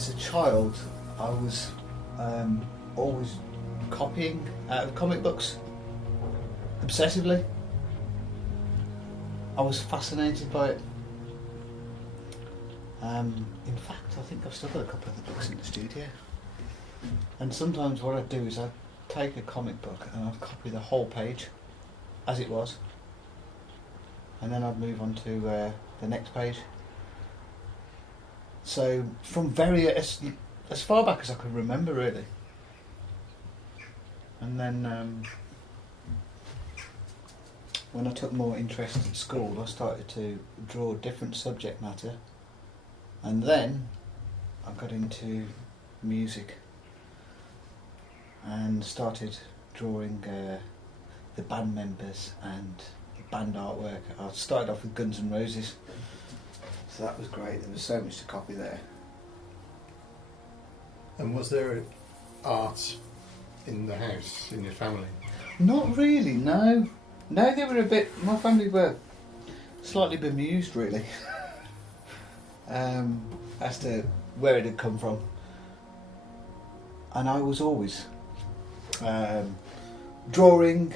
as a child, I was always copying out of comic books obsessively. I was fascinated by it. In fact, I think I've still got a couple of the books in the studio. And sometimes what I'd do is I'd take a comic book and I'd copy the whole page as it was, and then I'd move on to the next page. So from as far back as I can remember, really. And then when I took more interest at school, I started to draw different subject matter, and then I got into music and started drawing the band members and the band artwork. I started off with Guns N' Roses, so that was great. There was so much to copy there. And was there art in the house, in your family? Not really, no. No, they were my family were slightly bemused, really, as to where it had come from. And I was always drawing,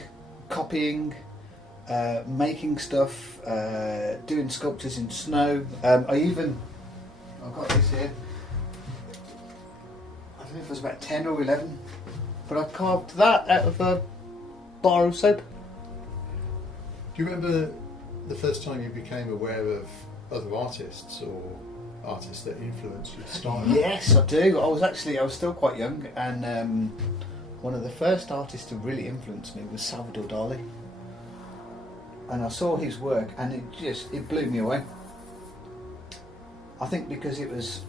copying, making stuff, doing sculptures in snow. I've got this here. I don't know if it was about 10 or 11, but I carved that out of a bar of soap. Do you remember the first time you became aware of other artists or artists that influenced your style? Yes, I do. I was still quite young, and one of the first artists to really influence me was Salvador Dali. And I saw his work, and it blew me away. I think because it was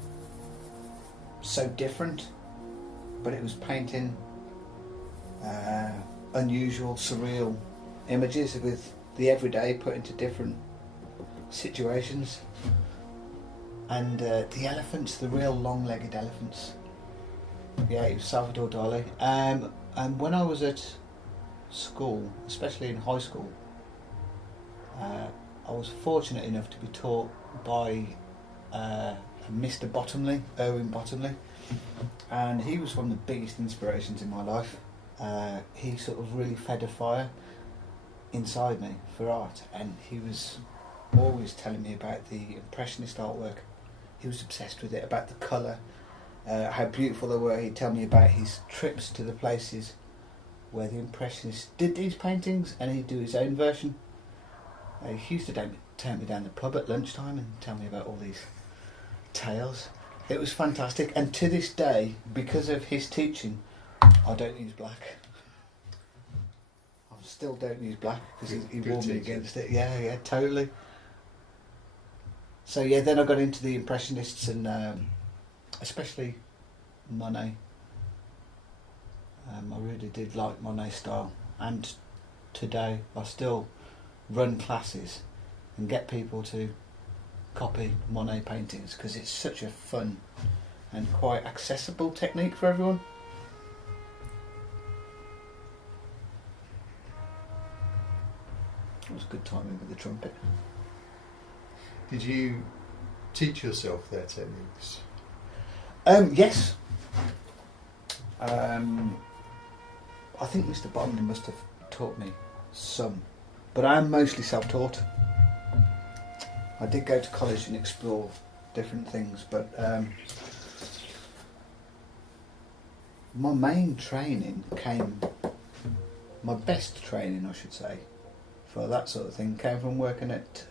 so different, but it was painting unusual, surreal images with the everyday put into different situations. And the elephants, the real long-legged elephants. Yeah, it was Salvador Dali. And when I was at school, especially in high school, I was fortunate enough to be taught by Mr. Bottomley, Erwin Bottomley, and he was one of the biggest inspirations in my life. He sort of really fed a fire inside me for art, and he was always telling me about the Impressionist artwork. He was obsessed with it, about the colour, how beautiful they were. He'd tell me about his trips to the places where the Impressionists did these paintings, and he'd do his own version. He used to take me down the pub at lunchtime and tell me about all these tales. It was fantastic, and to this day, because of his teaching, I don't use black. I still don't use black because he warned me against it. Yeah, totally. So yeah, then I got into the Impressionists, and especially Monet. I really did like Monet's style, and today I still run classes and get people to copy Monet paintings because it's such a fun and quite accessible technique for everyone. It was good timing with the trumpet. Did you teach yourself their techniques? Yes. I think Mr. Bottomley must have taught me some, but I am mostly self-taught. I did go to college and explore different things, but my main training my best training I should say, for that sort of thing came from working at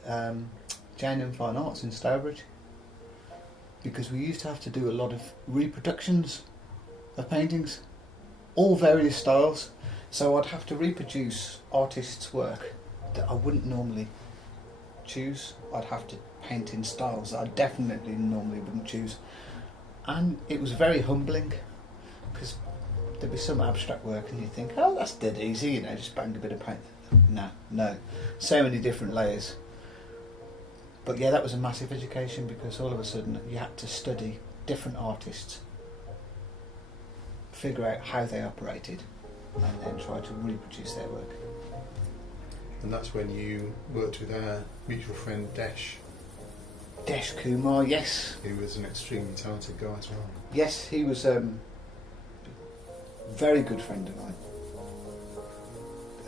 J&M Fine Arts in Stourbridge, because we used to have to do a lot of reproductions of paintings, all various styles, so I'd have to reproduce artists' work that I wouldn't normally choose. I'd have to paint in styles that I definitely normally wouldn't choose, and it was very humbling because there'd be some abstract work and you think, oh, that's dead easy, just bang a bit of paint. No, so many different layers. But yeah, that was a massive education, because all of a sudden you had to study different artists, figure out how they operated, and then try to reproduce their work. And that's when you worked with our mutual friend Desh. Desh Kumar, yes. He was an extremely talented guy as well. Yes, he was a very good friend of mine.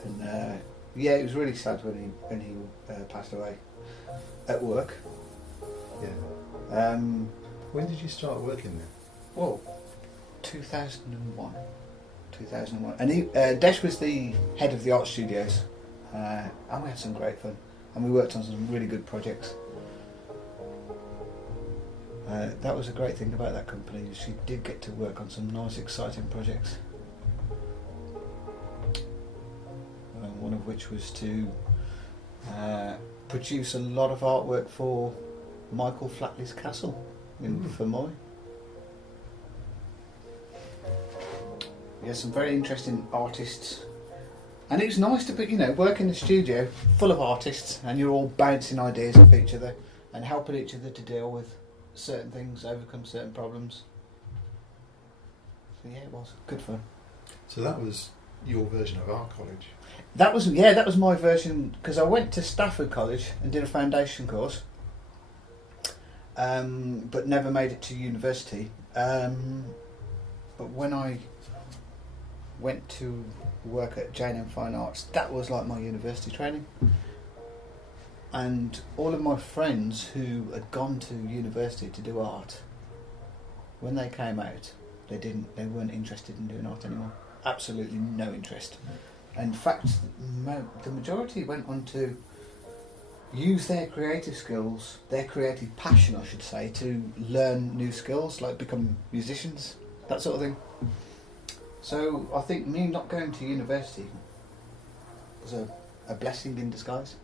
And yeah, it was really sad when he passed away at work. Yeah. When did you start working there? Well, 2001. 2001. And he, Desh was the head of the art studios, and we had some great fun. And we worked on some really good projects. That was a great thing about that company. She did get to work on some nice, exciting projects. One of which was to produce a lot of artwork for Michael Flatley's castle in Fermoy. Yeah, some very interesting artists. And it was nice to be, work in the studio full of artists, and you're all bouncing ideas off each other and helping each other to deal with certain things, overcome certain problems. So yeah, it was good fun. So that was your version of art college? That was my version, because I went to Stafford College and did a foundation course, but never made it to university. But when I went to work at J&M Fine Arts, that was like my university training. And all of my friends who had gone to university to do art, when they came out, they weren't interested in doing art anymore. Absolutely no interest. In fact, the majority went on to use their creative skills, their creative passion, I should say, to learn new skills, like become musicians, that sort of thing. So I think me not going to university was a blessing in disguise.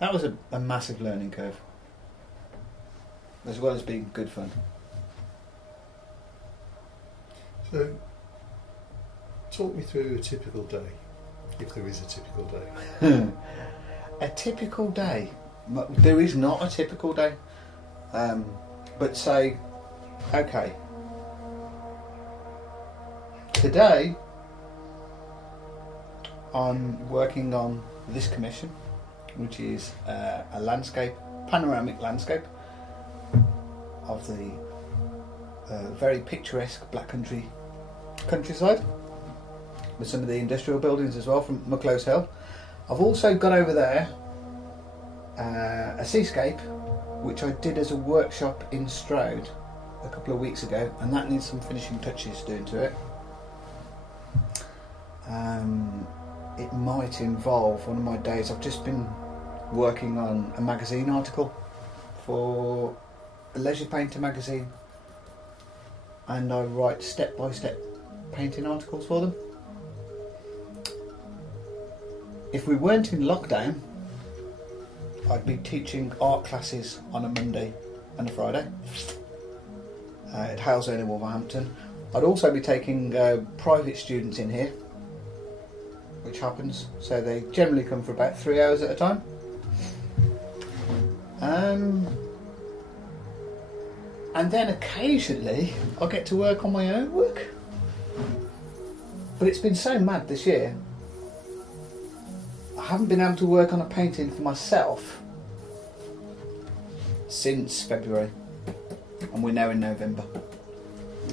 That was a massive learning curve, as well as being good fun. So, talk me through a typical day, if there is a typical day. A typical day? There is not a typical day. But say, okay, today I'm working on this commission, which is a panoramic landscape of the very picturesque Black Country countryside, with some of the industrial buildings as well from Mucklows Hill. I've also got over there a seascape, which I did as a workshop in Stroud a couple of weeks ago, and that needs some finishing touches doing to it. It might involve one of my days. I've just been working on a magazine article for a Leisure Painter magazine, and I write step-by-step painting articles for them. If we weren't in lockdown, I'd be teaching art classes on a Monday and a Friday at Halesone in Wolverhampton. I'd also be taking private students in here, which happens, so they generally come for about 3 hours at a time. And then occasionally I get to work on my own work. But it's been so mad this year, I haven't been able to work on a painting for myself since February, and we're now in November,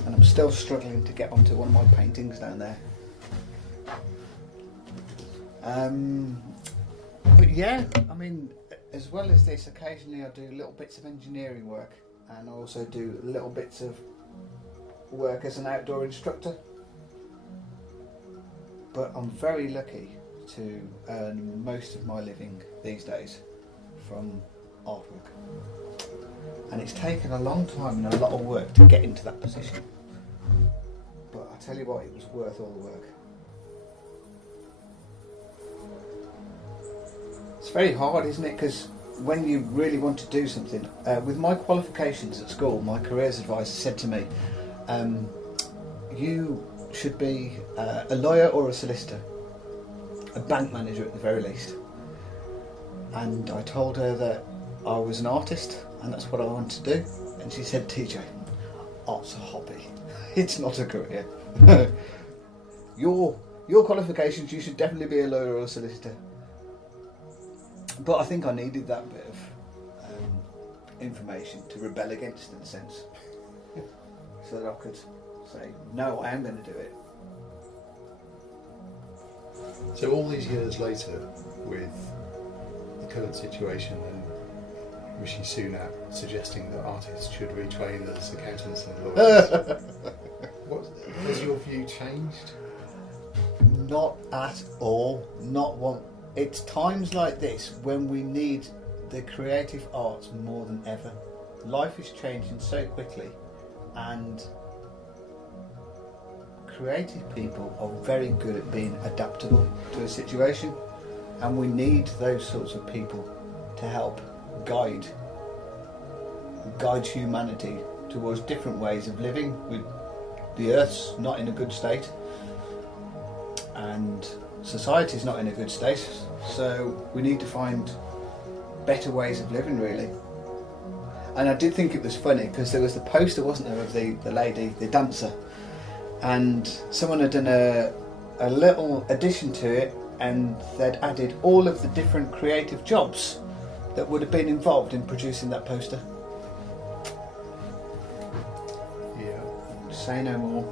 and I'm still struggling to get onto one of my paintings down there. But yeah, I mean, as well as this, occasionally I do little bits of engineering work, and I also do little bits of work as an outdoor instructor. But I'm very lucky to earn most of my living these days from artwork. And it's taken a long time and a lot of work to get into that position. But I tell you what, it was worth all the work. It's very hard, isn't it? Because when you really want to do something, with my qualifications at school, my careers advisor said to me, you should be a lawyer or a solicitor, a bank manager at the very least. And I told her that I was an artist and that's what I wanted to do. And she said, TJ, art's a hobby, it's not a career. Your qualifications, you should definitely be a lawyer or a solicitor. But I think I needed that bit of information to rebel against, in a sense, so that I could say, no, I am going to do it. So all these years later, with the current situation and Rishi Sunak suggesting that artists should retrain as accountants and lawyers, has your view changed? Not at all. Not one. It's times like this when we need the creative arts more than ever. Life is changing so quickly, and creative people are very good at being adaptable to a situation, and we need those sorts of people to help guide humanity towards different ways of living. The Earth's not in a good state, and society's not in a good state, so we need to find better ways of living, really. And I did think it was funny because there was the poster, wasn't there, of the lady, the dancer, and someone had done a little addition to it, and they'd added all of the different creative jobs that would have been involved in producing that poster. Yeah. Say no more.